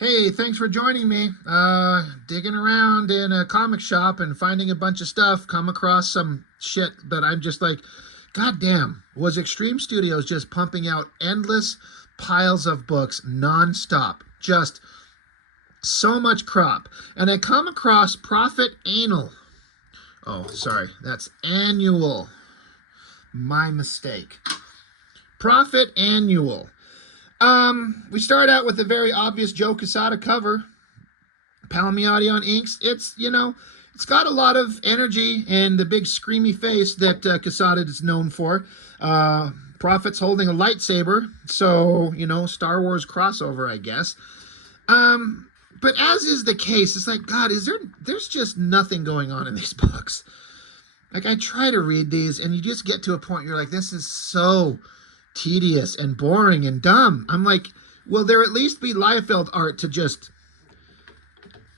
Hey, thanks for joining me. Digging around in a comic shop and finding a bunch of stuff, come across some shit that I'm just like, God damn, was Extreme Studios just pumping out endless piles of books nonstop? Just so much crap. And I come across Prophet Anal. Oh, sorry, that's annual. My mistake. Prophet Annual. We start out with a very obvious Joe Quesada cover. Palmiotti on inks. It's got a lot of energy and the big screamy face that Quesada is known for. Prophet's holding a lightsaber, so Star Wars crossover, I guess. But as is the case, it's like, God, there's just nothing going on in these books. Like, I try to read these, and you just get to a point you're like, this is so tedious and boring and dumb. I'm like, will there at least be Liefeld art to just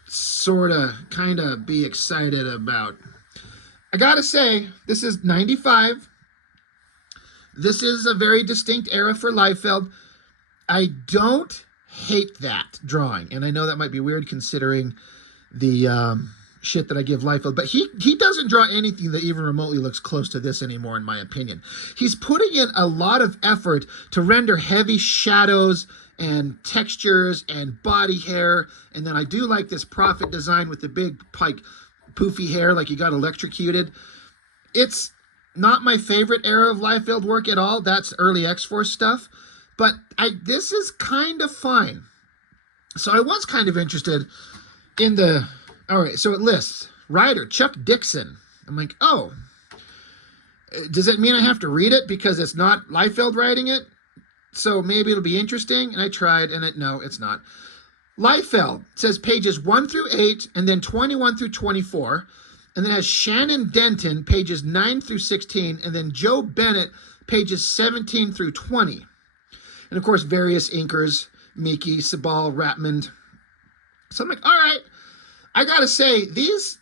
sort of kind of be excited about? I gotta say, this is 95. This is a very distinct era for Liefeld. I don't hate that drawing, and I know that might be weird considering the shit that I give Liefeld, but he doesn't draw anything that even remotely looks close to this anymore, in my opinion. He's putting in a lot of effort to render heavy shadows and textures and body hair, and then I do like this Prophet design with the big, like, poofy hair, like he got electrocuted. It's not my favorite era of Liefeld work at all. That's early X-Force stuff, but this is kind of fine. So I was kind of interested in the... All right, so it lists writer Chuck Dixon. I'm like, oh, does it mean I have to read it because it's not Liefeld writing it? So maybe it'll be interesting. And I tried, and no, it's not. Liefeld says pages 1 through 8, and then 21 through 24, and then has Shannon Denton, pages 9 through 16, and then Joe Bennett, pages 17 through 20. And of course, various inkers, Miki, Sabal, Ratmond. So I'm like, all right. I gotta say, these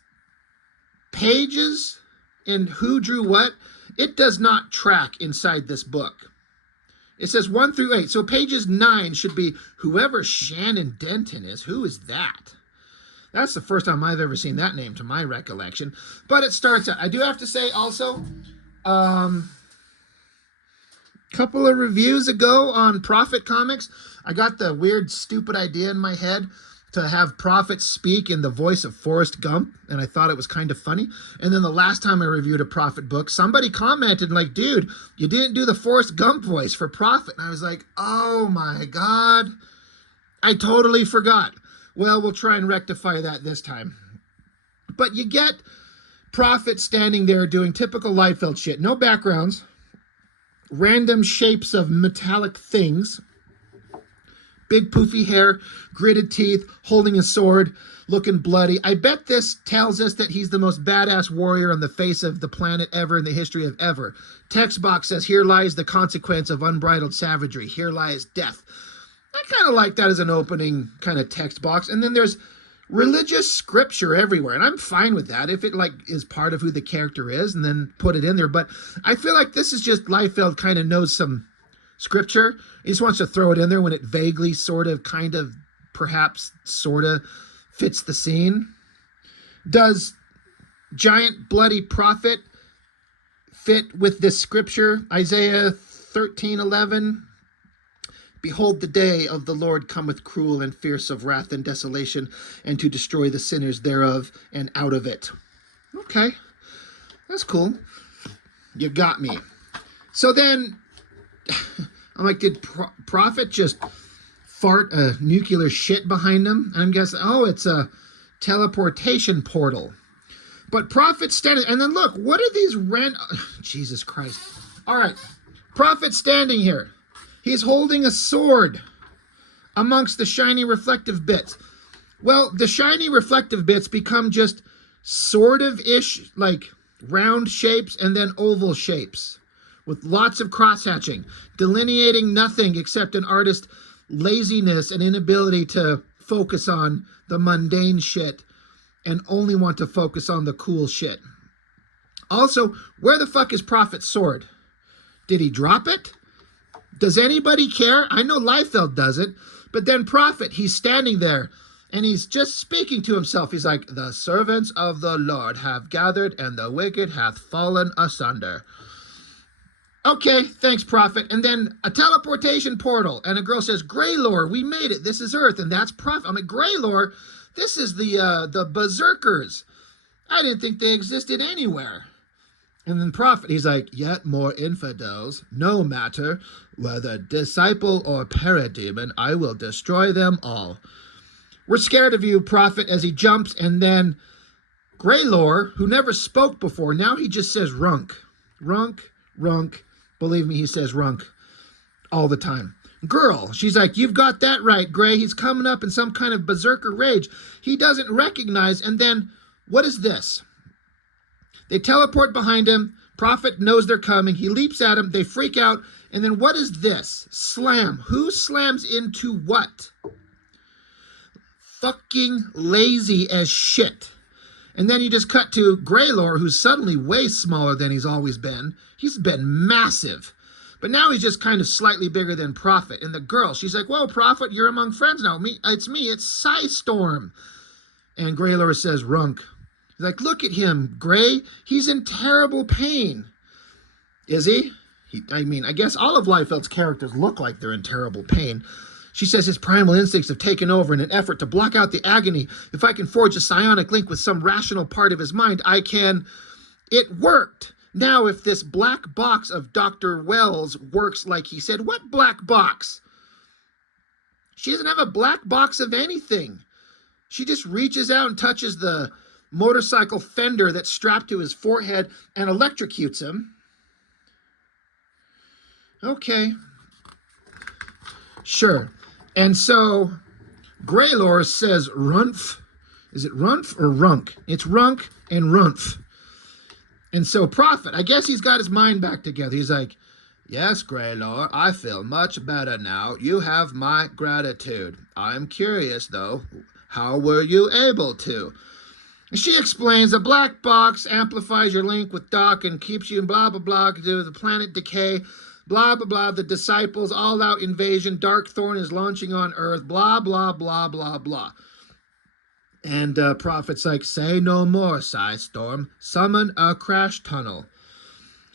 pages in who drew what, it does not track inside this book. It says 1 through 8. So pages 9 should be whoever Shannon Denton is. Who is that? That's the first time I've ever seen that name to my recollection. But it starts out. I do have to say also, couple of reviews ago on Prophet Comics, I got the weird, stupid idea in my head to have Prophet speak in the voice of Forrest Gump, and I thought it was kind of funny. And then the last time I reviewed a Prophet book, somebody commented like, dude, you didn't do the Forrest Gump voice for Prophet. And I was like, oh my God, I totally forgot. Well, we'll try and rectify that this time. But you get Prophet standing there doing typical Liefeld shit. No backgrounds, random shapes of metallic things, big poofy hair, gritted teeth, holding a sword, looking bloody. I bet this tells us that he's the most badass warrior on the face of the planet ever in the history of ever. Text box says, here lies the consequence of unbridled savagery. Here lies death. I kind of like that as an opening kind of text box. And then there's religious scripture everywhere, and I'm fine with that if it like is part of who the character is, and then put it in there. But I feel like this is just Liefeld kind of knows some scripture. He just wants to throw it in there when it vaguely, sort of, kind of, perhaps, sort of fits the scene. Does giant bloody Prophet fit with this scripture? Isaiah 13:11. Behold, the day of the Lord cometh cruel and fierce of wrath and desolation, and to destroy the sinners thereof and out of it. Okay, that's cool. You got me. So then, I'm like, did Prophet just fart a nuclear shit behind him? And I'm guessing, oh, it's a teleportation portal. But Prophet standing, and then look, what are these Jesus Christ. All right, Prophet standing here. He's holding a sword amongst the shiny reflective bits. Well, the shiny reflective bits become just sort of-ish, like round shapes and then oval shapes with lots of cross-hatching, delineating nothing except an artist's laziness and inability to focus on the mundane shit and only want to focus on the cool shit. Also, where the fuck is Prophet's sword? Did he drop it? Does anybody care? I know Liefeld doesn't, but then Prophet, he's standing there and he's just speaking to himself. He's like, the servants of the Lord have gathered and the wicked hath fallen asunder. Okay, thanks, Prophet. And then a teleportation portal, and a girl says, Greylor, we made it. This is Earth, and that's Prophet. I'm like, Greylor, this is the berserkers. I didn't think they existed anywhere. And then Prophet, he's like, yet more infidels, no matter whether disciple or parademon, I will destroy them all. We're scared of you, Prophet, as he jumps, and then Greylor, who never spoke before, now he just says runk. Runk, runk. Believe me, he says runk all the time. Girl, she's like, you've got that right, Grey. He's coming up in some kind of berserker rage. He doesn't recognize, and then, what is this? They teleport behind him. Prophet knows they're coming. He leaps at him. They freak out. And then what is this? Slam. Who slams into what? Fucking lazy as shit. And then you just cut to Greylor, who's suddenly way smaller than he's always been. He's been massive. But now he's just kind of slightly bigger than Prophet. And the girl, she's like, whoa, Prophet, you're among friends now. It's Psystorm. And Greylor says, runk. He's like, look at him, Grey. He's in terrible pain. Is he? I guess all of Liefeld's characters look like they're in terrible pain. She says his primal instincts have taken over in an effort to block out the agony. If I can forge a psionic link with some rational part of his mind, I can... It worked. Now, if this black box of Dr. Wells works like he said, what black box? She doesn't have a black box of anything. She just reaches out and touches the motorcycle fender that's strapped to his forehead and electrocutes him. Okay. Sure. And so Greylor says runf. Is it runf or runk? It's runk and runf. And so Prophet, I guess he's got his mind back together. He's like, yes, Greylor, I feel much better now. You have my gratitude. I'm curious, though. How were you able to? She explains the black box amplifies your link with Doc and keeps you in blah, blah, blah, to do with the planet decay, blah, blah, blah, the disciples, all-out invasion, Dark Thorn is launching on Earth, blah, blah, blah, blah, blah. And Prophet's like, say no more, Psystorm. Summon a crash tunnel.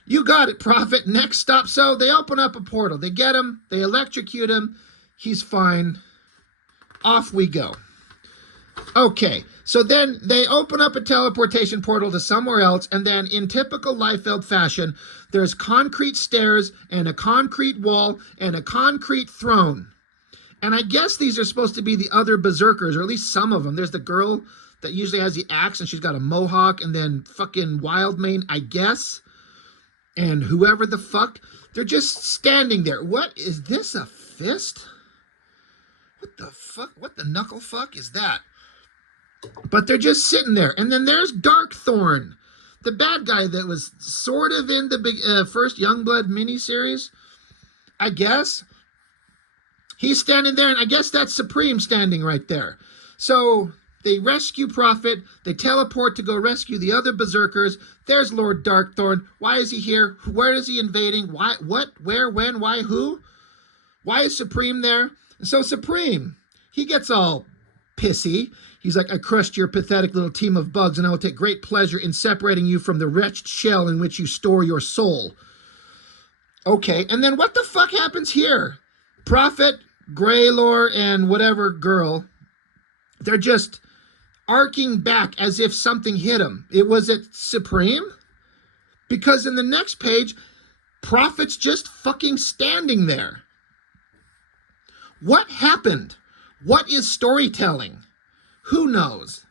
You got it, Prophet. Next stop. So they open up a portal. They get him. They electrocute him. He's fine. Off we go. Okay, so then they open up a teleportation portal to somewhere else, and then in typical Liefeld fashion, there's concrete stairs and a concrete wall and a concrete throne. And I guess these are supposed to be the other berserkers, or at least some of them. There's the girl that usually has the axe, and she's got a mohawk, and then fucking Wildmane, I guess. And whoever the fuck, they're just standing there. What is this, a fist? What the fuck? What the knuckle fuck is that? But they're just sitting there. And then there's Dark Thorn, the bad guy that was sort of in the first Youngblood miniseries, I guess. He's standing there, and I guess that's Supreme standing right there. So they rescue Prophet. They teleport to go rescue the other berserkers. There's Lord Darkthorn. Why is he here? Where is he invading? Why? What? Where? When? Why? Who? Why is Supreme there? And so Supreme, he gets all pissy. He's like, I crushed your pathetic little team of bugs, and I will take great pleasure in separating you from the wretched shell in which you store your soul. Okay, and then what the fuck happens here? Prophet, Greylor, and whatever girl, they're just arcing back as if something hit them. Was it Supreme? Because in the next page, Prophet's just fucking standing there. What happened? What is storytelling? Who knows?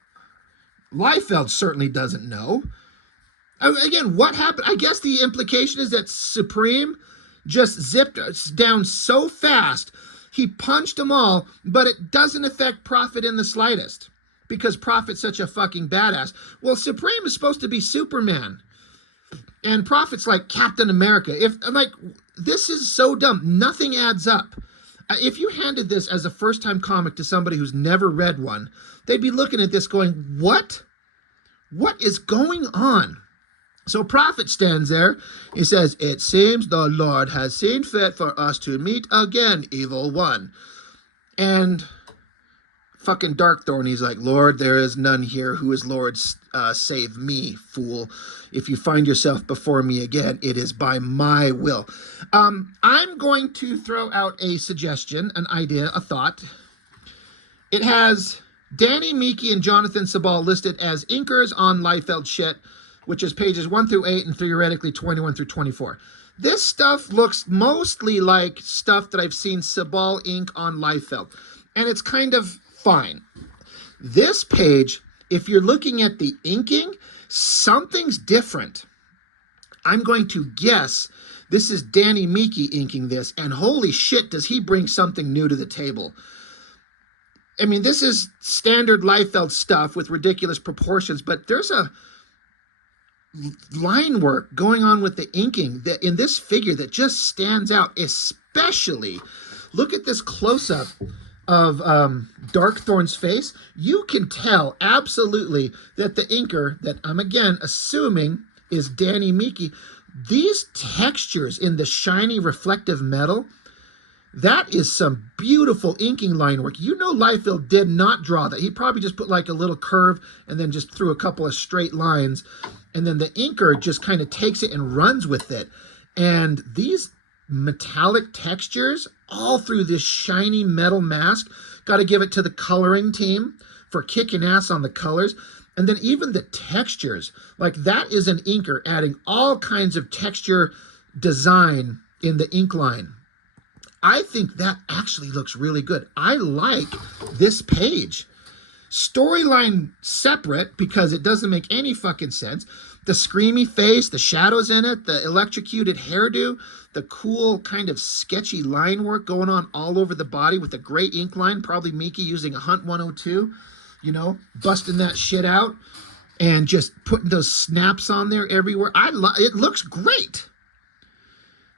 Liefeld certainly doesn't know. Again, what happened? I guess the implication is that Supreme just zipped down so fast, he punched them all, but it doesn't affect Prophet in the slightest, because Prophet's such a fucking badass. Well, Supreme is supposed to be Superman, and Prophet's like Captain America. This is so dumb. Nothing adds up. If you handed this as a first-time comic to somebody who's never read one, they'd be looking at this going, what? What is going on? So Prophet stands there. He says, "It seems the Lord has seen fit for us to meet again, evil one." And fucking Darkthorn, he's like, "Lord, there is none here who is Lord, save me, fool. If you find yourself before me again, it is by my will." I'm going to throw out a suggestion, an idea, a thought. It has Danny, Miki, and Jonathan Sabal listed as inkers on Liefeld shit, which is pages 1 through 8 and theoretically 21 through 24. This stuff looks mostly like stuff that I've seen Sabal ink on Liefeld, and it's kind of fine. This page, if you're looking at the inking, something's different. I'm going to guess this is Danny Miki inking this, and holy shit, does he bring something new to the table. I mean, this is standard Liefeld stuff with ridiculous proportions, but there's a line work going on with the inking that in this figure that just stands out. Especially, look at this close-up of Darkthorn's face. You can tell absolutely that the inker that I'm again assuming is Danny Miki, these textures in the shiny reflective metal, that is some beautiful inking line work. You know Liefeld did not draw that. He probably just put like a little curve and then just threw a couple of straight lines. And then the inker just kind of takes it and runs with it. And these metallic textures all through this shiny metal mask, got to give it to the coloring team for kicking ass on the colors. And then even the textures, like that is an inker adding all kinds of texture design in the ink line. I think that actually looks really good. I like this page. Storyline separate because it doesn't make any fucking sense. The screamy face, the shadows in it, the electrocuted hairdo, the cool kind of sketchy line work going on all over the body with a great ink line, probably Miki using a Hunt 102, you know, busting that shit out and just putting those snaps on there everywhere. It looks great.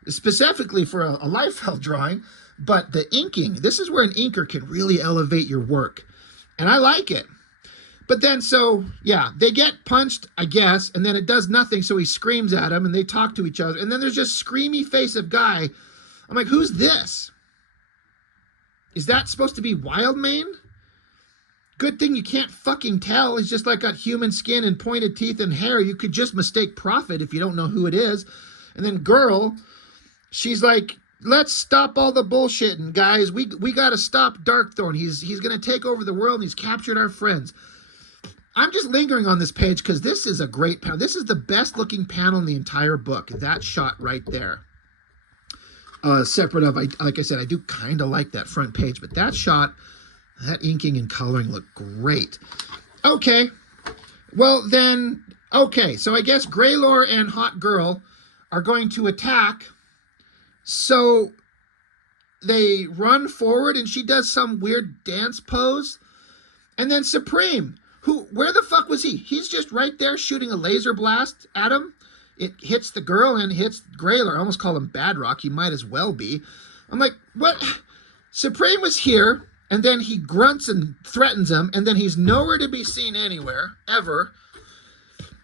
Specifically for a Liefeld drawing, but the inking, this is where an inker can really elevate your work. And I like it. But then, so, yeah, they get punched, I guess, and then it does nothing, so he screams at him, and they talk to each other, and then there's just screamy face of guy. I'm like, who's this? Is that supposed to be Wildmane? Good thing you can't fucking tell. He's just like got human skin and pointed teeth and hair. You could just mistake Prophet if you don't know who it is. And then Girl, she's like, let's stop all the bullshitting, guys. We got to stop Darkthorn. He's going to take over the world, and he's captured our friends. I'm just lingering on this page because this is a great panel. This is the best looking panel in the entire book. That shot right there. Separate of, like I said, I do kind of like that front page, but that shot, that inking and coloring look great. Okay. Well then, okay. So I guess Greylor and Hot Girl are going to attack. So they run forward and she does some weird dance pose. And then Supreme, where the fuck was he? He's just right there shooting a laser blast at him. It hits the girl and hits Greylor. I almost call him Badrock. He might as well be. I'm like, what? Supreme was here, and then he grunts and threatens him, and then he's nowhere to be seen anywhere, ever.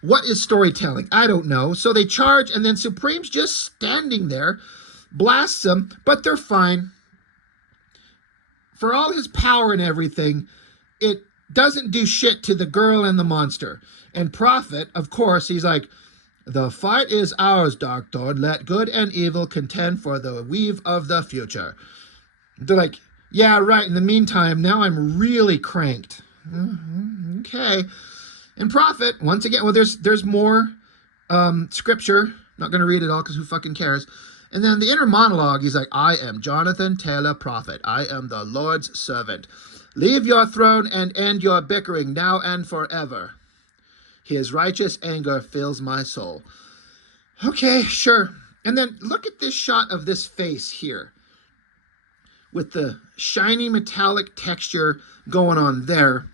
What is storytelling? I don't know. So they charge, and then Supreme's just standing there, blasts them, but they're fine. For all his power and everything, it doesn't do shit to the girl and the monster. And Prophet, of course, he's like, the fight is ours, Darkthorn. Let good and evil contend for the weave of the future. They're like, yeah, right. In the meantime, now I'm really cranked. Okay. And Prophet, once again, well, there's more scripture. Not going to read it all because who fucking cares. And then the inner monologue, he's like, I am Jonathan Taylor Prophet. I am the Lord's servant. Leave your throne and end your bickering now and forever. His righteous anger fills my soul. Okay, sure. And then look at this shot of this face here with the shiny metallic texture going on there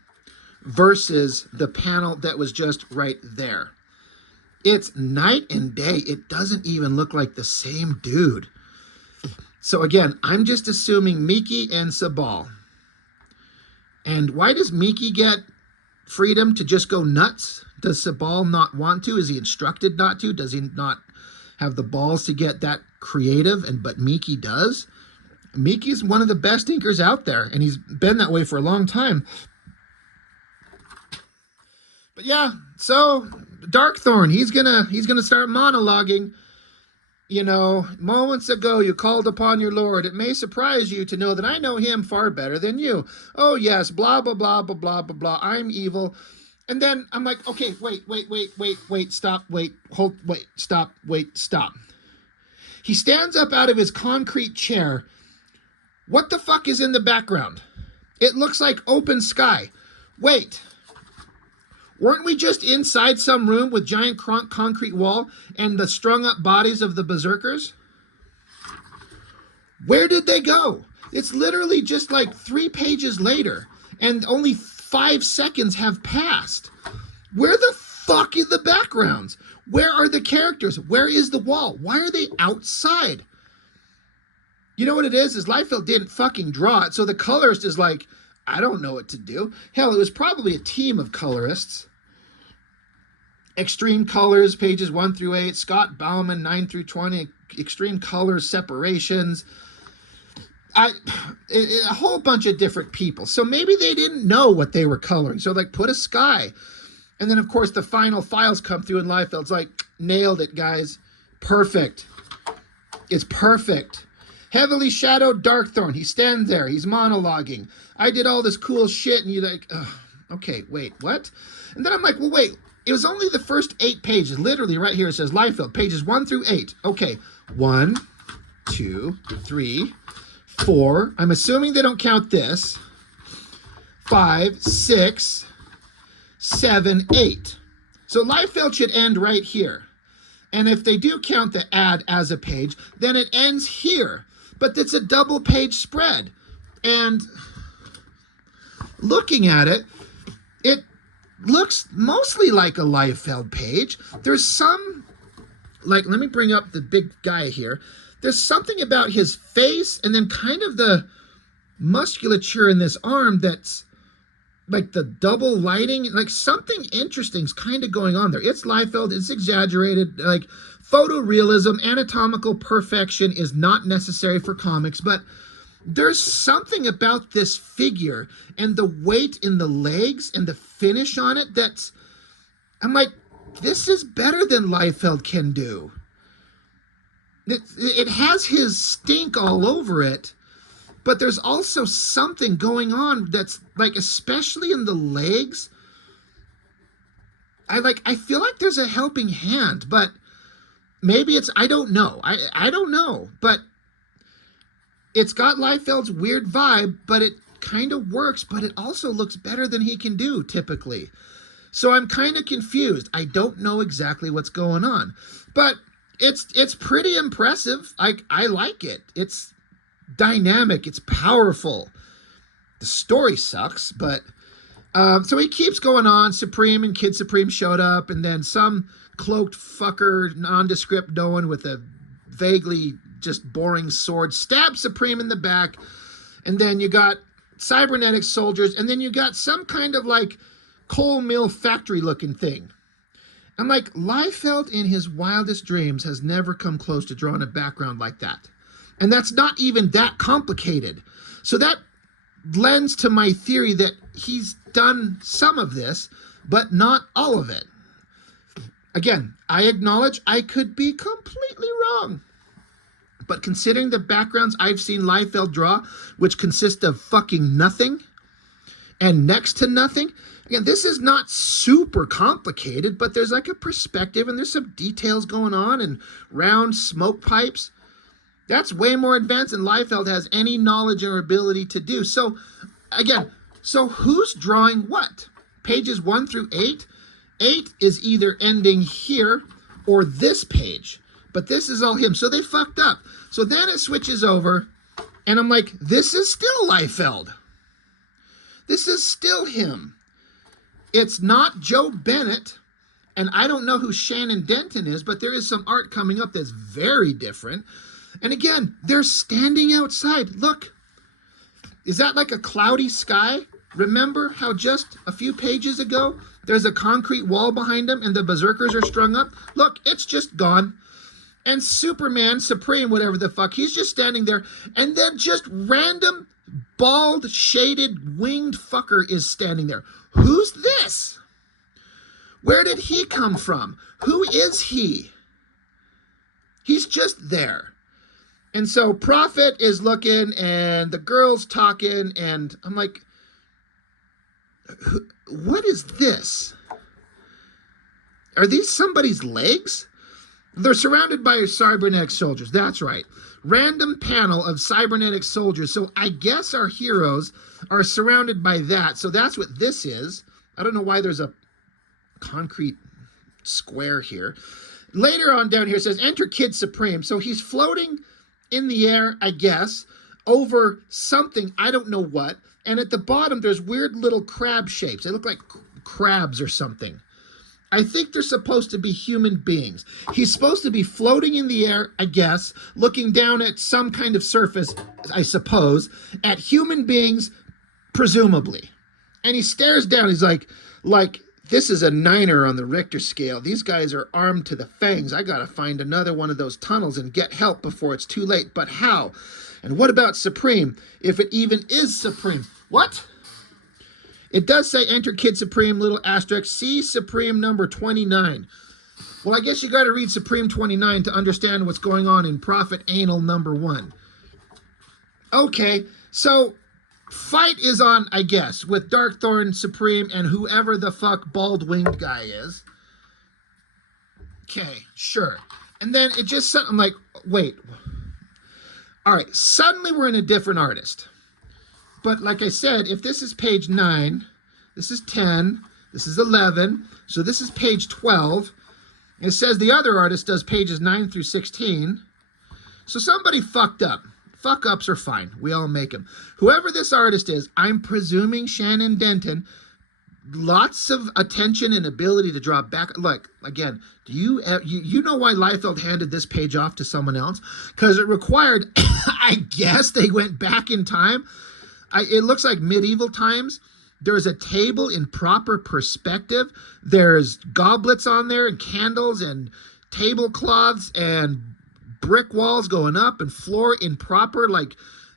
versus the panel that was just right there. It's night and day. It doesn't even look like the same dude. So again, I'm just assuming Miki and Sabal. And why does Miki get freedom to just go nuts? Does Sabal not want to? Is he instructed not to? Does he not have the balls to get that creative? But Miki does. Miki's one of the best inkers out there, and he's been that way for a long time. But yeah, so Darkthorn, he's gonna start monologuing. You know, moments ago you called upon your Lord. It may surprise you to know that I know him far better than you. Oh yes, blah, blah, blah, blah, blah, blah, blah. I'm evil. And then I'm like, okay, wait, stop, stop. He stands up out of his concrete chair. What the fuck is in the background? It looks like open sky. Wait. Weren't we just inside some room with giant concrete wall and the strung up bodies of the berserkers? Where did they go? It's literally just like 3 pages later and only 5 seconds have passed. Where the fuck are the backgrounds? Where are the characters? Where is the wall? Why are they outside? You know what it is Liefeld didn't fucking draw it. So the colorist is like, I don't know what to do. Hell, it was probably a team of colorists. Extreme Colors, pages 1 through 8. Scott Bauman, 9 through 20. Extreme Colors, Separations. A whole bunch of different people. So maybe they didn't know what they were coloring. So like, put a sky. And then, of course, the final files come through and Liefeld's like, nailed it, guys. Perfect. It's perfect. Heavily shadowed Darkthorn. He stands there. He's monologuing. I did all this cool shit. And you're like, ugh, okay, wait, what? And then I'm like, well, wait. It was only the first 8 pages. Literally right here it says Liefeld, pages 1 through 8. Okay, 1, 2, 3, 4. I'm assuming they don't count this. 5, 6, 7, 8. So Liefeld should end right here. And if they do count the ad as a page, then it ends here. But it's a double page spread. And looking at it, it looks mostly like a Liefeld page. There's some, like, let me bring up the big guy here. There's something about his face and then kind of the musculature in this arm that's like the double lighting, like something interesting is kind of going on there. It's Liefeld, it's exaggerated, like photorealism, anatomical perfection is not necessary for comics, but there's something about this figure and the weight in the legs and the finish on it that's, I'm like, this is better than Liefeld can do. It has his stink all over it, but there's also something going on that's like, especially in the legs. I feel like there's a helping hand, but maybe it's, I don't know. I don't know, but it's got Liefeld's weird vibe, but it kind of works, but it also looks better than he can do typically. So I'm kind of confused. I don't know exactly what's going on, but it's pretty impressive. I like it. It's dynamic. It's powerful. The story sucks, but so he keeps going on. Supreme and Kid Supreme showed up, and then some cloaked fucker, nondescript no one with a vaguely just boring sword stabs Supreme in the back, and then you got cybernetic soldiers, and then you got some kind of like coal mill factory looking thing. I'm like, Liefeld in his wildest dreams has never come close to drawing a background like that. And that's not even that complicated. So that lends to my theory that he's done some of this, but not all of it. Again, I acknowledge I could be completely wrong. But considering the backgrounds I've seen Liefeld draw, which consist of fucking nothing and next to nothing, again, this is not super complicated, but there's like a perspective and there's some details going on and round smoke pipes. That's way more advanced than Liefeld has any knowledge or ability to do. So, again, so who's drawing what? Pages 1 through 8? 8 is either ending here or this page. But this is all him. So they fucked up. So then it switches over, and I'm like, this is still Liefeld. This is still him. It's not Joe Bennett, and I don't know who Shannon Denton is, but there is some art coming up that's very different. And again, they're standing outside. Look, is that like a cloudy sky? Remember how just a few pages ago, there's a concrete wall behind him and the berserkers are strung up? Look, it's just gone. And Superman, Supreme, whatever the fuck, he's just standing there. And then just random, bald, shaded, winged fucker is standing there. Who's this? Where did he come from? Who is he? He's just there. And so Prophet is looking and the girl's talking and I'm like, what is this? Are these somebody's legs? They're surrounded by cybernetic soldiers. That's right. Random panel of cybernetic soldiers. So I guess our heroes are surrounded by that. So that's what this is. I don't know why there's a concrete square here. Later on down here it says, enter Kid Supreme. So he's floating in the air, I guess, over something. I don't know what. And at the bottom, there's weird little crab shapes. They look like crabs or something. I think they're supposed to be human beings. He's supposed to be floating in the air, I guess, looking down at some kind of surface, I suppose, at human beings, presumably. And he stares down. He's like, this is a 9 on the Richter scale. These guys are armed to the fangs. I got to find another one of those tunnels and get help before it's too late. But how? And what about Supreme, if it even is Supreme? What? It does say enter Kid Supreme, little asterisk, see Supreme number 29. Well, I guess you got to read Supreme 29 to understand what's going on in Prophet ANnuAL number 1. Okay, so fight is on, I guess, with Dark Thorn, Supreme, and whoever the fuck bald-winged guy is. Okay, sure. And then it just, I'm like, wait. All right, suddenly we're in a different artist. But like I said, if this is page 9, this is 10, this is 11, so this is page 12. It says the other artist does pages 9 through 16. So somebody fucked up. Fuck-ups are fine. We all make them. Whoever this artist is, I'm presuming Shannon Denton, lots of attention and ability to draw back. Look, again, do you know why Liefeld handed this page off to someone else? Because it required, I guess they went back in time. It looks like medieval times. There's a table in proper perspective. There's goblets on there and candles and tablecloths and brick walls going up and floor in proper, like,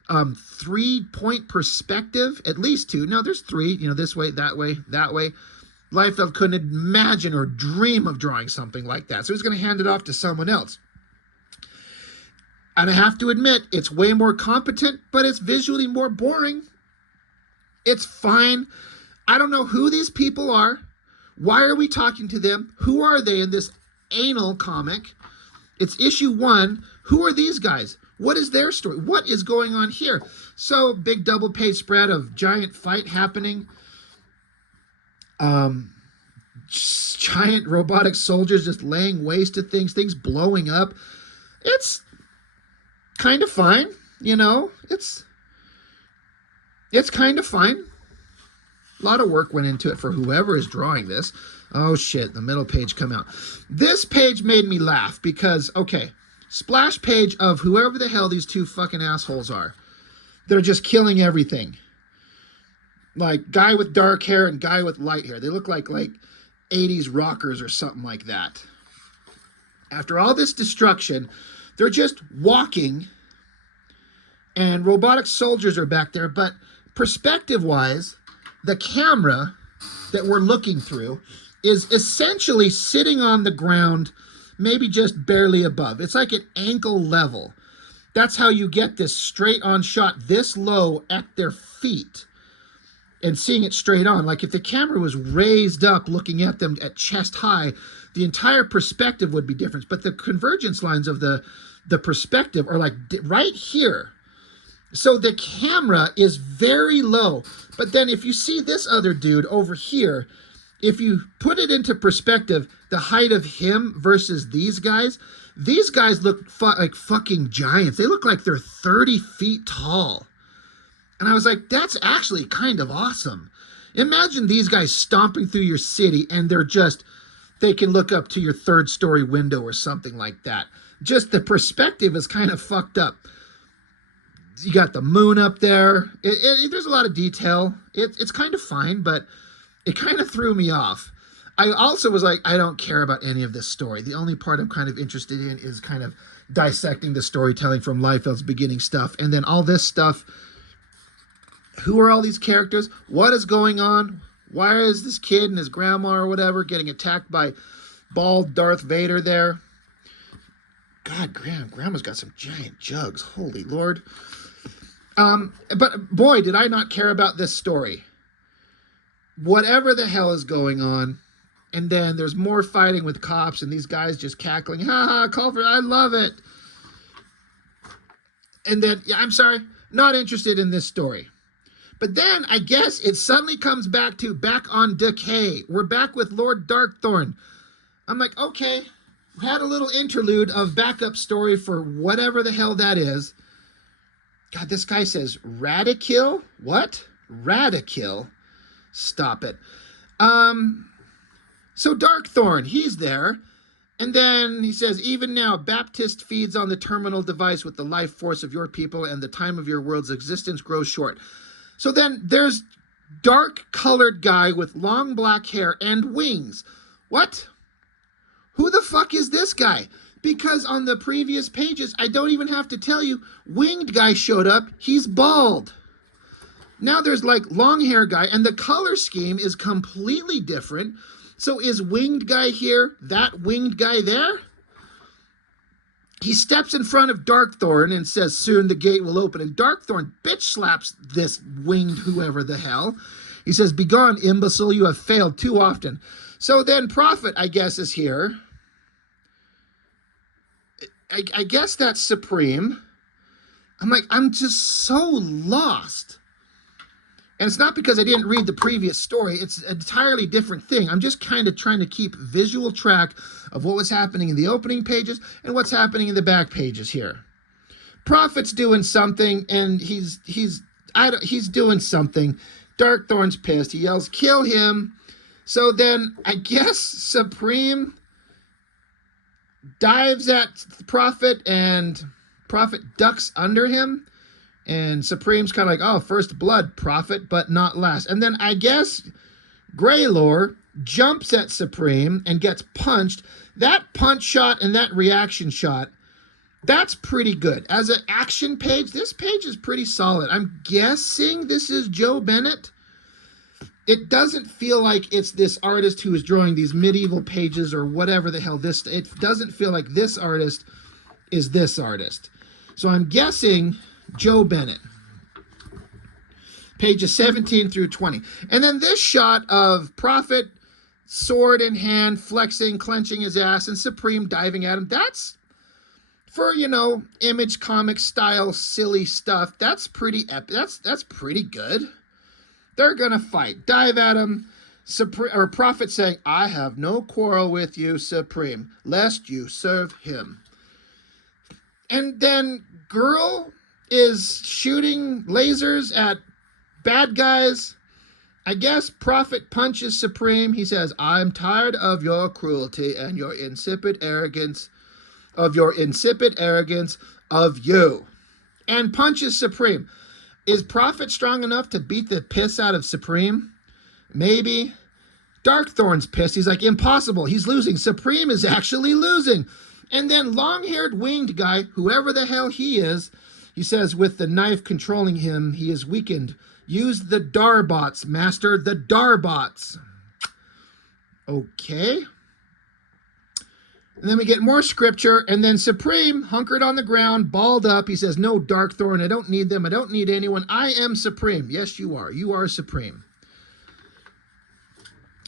3-point perspective. At least 2. No, there's 3. You know, this way, that way, that way. Liefeld couldn't imagine or dream of drawing something like that. So he's going to hand it off to someone else. And I have to admit, it's way more competent, but it's visually more boring. It's fine. I don't know who these people are. Why are we talking to them? Who are they in this ANnuAL comic? It's issue 1. Who are these guys? What is their story? What is going on here? So, big double-page spread of giant fight happening. Giant robotic soldiers just laying waste to things. Things blowing up. It's kind of fine, you know. It's kind of fine. A lot of work went into it for whoever is drawing this. Oh shit, the middle page come out. This page made me laugh because, okay, splash page of whoever the hell these 2 fucking assholes are. They're just killing everything. Like guy with dark hair and guy with light hair. They look like 80s rockers or something like that. After all this destruction, they're just walking, and robotic soldiers are back there, but perspective-wise, the camera that we're looking through is essentially sitting on the ground, maybe just barely above. It's like at ankle level. That's how you get this straight-on shot this low at their feet and seeing it straight on. Like if the camera was raised up looking at them at chest high, the entire perspective would be different. But the convergence lines of the perspective are like right here. So the camera is very low. But then if you see this other dude over here, if you put it into perspective, the height of him versus these guys look like fucking giants. They look like they're 30 feet tall. And I was like, that's actually kind of awesome. Imagine these guys stomping through your city and they can look up to your 3rd-story window or something like that. Just the perspective is kind of fucked up. You got the moon up there. There's a lot of detail. It's kind of fine, but it kind of threw me off. I also was like, I don't care about any of this story. The only part I'm kind of interested in is kind of dissecting the storytelling from Liefeld's beginning stuff. And then all this stuff. Who are all these characters? What is going on? Why is this kid and his grandma or whatever getting attacked by bald Darth Vader there? God, Grandma's got some giant jugs. Holy Lord. But boy, did I not care about this story. Whatever the hell is going on. And then there's more fighting with cops and these guys just cackling. Ha ha, Culver, I love it. And then, yeah, I'm sorry, not interested in this story. But then I guess it suddenly comes back on Decay. We're back with Lord Darkthorn. I'm like, okay, we had a little interlude of backup story for whatever the hell that is. God, this guy says Radikill? What? Radikill? Stop it. So Darkthorn, he's there. And then he says, even now, Baptist feeds on the terminal device with the life force of your people, and the time of your world's existence grows short. So then there's dark-colored guy with long black hair and wings. What? Who the fuck is this guy? Because on the previous pages, I don't even have to tell you, winged guy showed up. He's bald. Now there's like long hair guy, and the color scheme is completely different. So is winged guy here, that winged guy there? He steps in front of Darkthorn and says, soon the gate will open. And Darkthorn bitch slaps this winged whoever the hell. He says, begone, imbecile, you have failed too often. So then Prophet, I guess, is here. I guess that's Supreme. I'm like, I'm just so lost. And it's not because I didn't read the previous story. It's an entirely different thing. I'm just kind of trying to keep visual track of what was happening in the opening pages and what's happening in the back pages here. Prophet's doing something, and he's doing something. Darkthorn's pissed. He yells, kill him. So then I guess Supreme dives at Prophet, and Prophet ducks under him. And Supreme's kind of like, oh, first blood, Prophet, but not last. And then I guess Greylor jumps at Supreme and gets punched. That punch shot and that reaction shot, that's pretty good. As an action page, this page is pretty solid. I'm guessing this is Joe Bennett. It doesn't feel like it's this artist who is drawing these medieval pages or whatever the hell this. It doesn't feel like this artist is this artist. So I'm guessing Joe Bennett. Pages 17 through 20. And then this shot of Prophet, sword in hand, flexing, clenching his ass, and Supreme diving at him. That's, for, you know, Image comic style silly stuff, that's pretty epic. That's pretty good. They're gonna fight. Dive at him. Prophet saying, I have no quarrel with you, Supreme, lest you serve him. And then Girl is shooting lasers at bad guys. I guess Prophet punches Supreme. He says, I'm tired of your cruelty and your insipid arrogance, of you. And punches Supreme. Is Prophet strong enough to beat the piss out of Supreme? Maybe. Darkthorn's pissed. He's like, impossible. He's losing. Supreme is actually losing. And then long-haired winged guy, whoever the hell he is, he says, with the knife controlling him, he is weakened. Use the Darbots, master, the Darbots. Okay. And then we get more scripture, and then Supreme, hunkered on the ground, balled up. He says, no, Darkthorn, I don't need them. I don't need anyone. I am Supreme. Yes, you are. You are Supreme.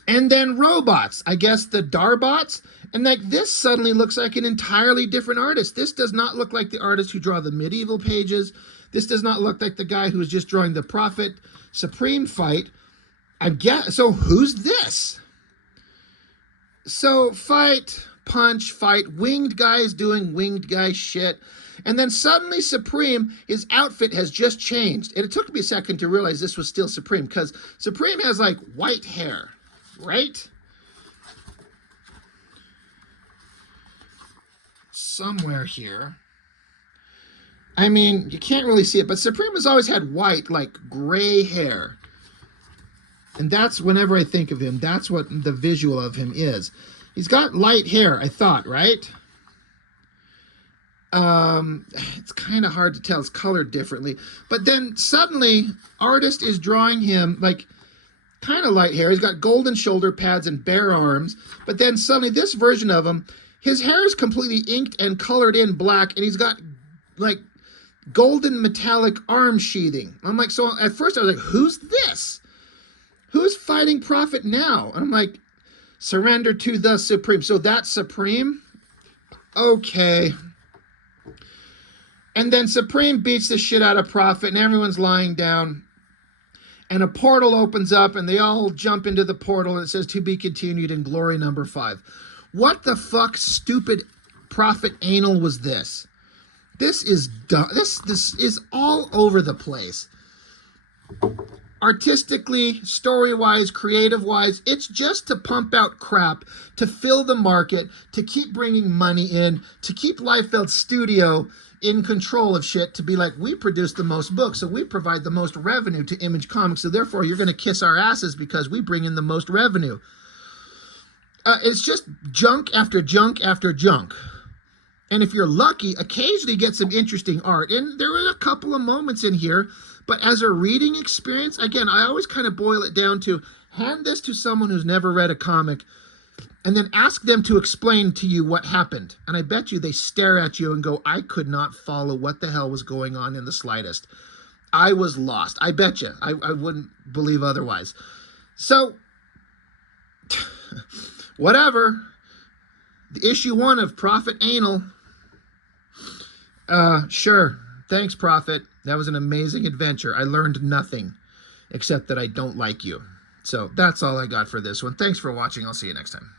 And then robots, I guess the Darbots. And like this suddenly looks like an entirely different artist. This does not look like the artist who draw the medieval pages. This does not look like the guy who was just drawing the Prophet Supreme fight. I guess, so who's this? So fight, punch, fight, winged guys doing winged guy shit. And then suddenly Supreme, his outfit has just changed. And it took me a second to realize this was still Supreme, because Supreme has like white hair, right? Somewhere here. I mean, you can't really see it, but Supreme has always had white, like gray hair. And that's, whenever I think of him, that's what the visual of him is. He's got light hair, I thought, right? It's kind of hard to tell. It's colored differently. But then suddenly, artist is drawing him like kind of light hair. He's got golden shoulder pads and bare arms. But then suddenly, this version of him, his hair is completely inked and colored in black, and he's got like golden metallic arm sheathing. I'm like, so at first I was like, who's this? Who's fighting Prophet now? And I'm like, surrender to the Supreme. So that's Supreme? Okay. And then Supreme beats the shit out of Prophet, and everyone's lying down. And a portal opens up, and they all jump into the portal, and it says, to be continued in glory number 5. What the fuck stupid Prophet anal was this? This is dumb. This is all over the place. Artistically, story-wise, creative-wise, it's just to pump out crap, to fill the market, to keep bringing money in, to keep Liefeld Studio in control of shit, to be like, we produce the most books, so we provide the most revenue to Image Comics, so therefore you're going to kiss our asses because we bring in the most revenue. It's just junk after junk after junk. And if you're lucky, occasionally you get some interesting art. And there were a couple of moments in here, but as a reading experience, again, I always kind of boil it down to hand this to someone who's never read a comic and then ask them to explain to you what happened. And I bet you they stare at you and go, I could not follow what the hell was going on in the slightest. I was lost. I bet you. I wouldn't believe otherwise. So, whatever. The issue 1 of Prophet Anal. Sure. Thanks, Prophet. That was an amazing adventure. I learned nothing except that I don't like you. So that's all I got for this one. Thanks for watching. I'll see you next time.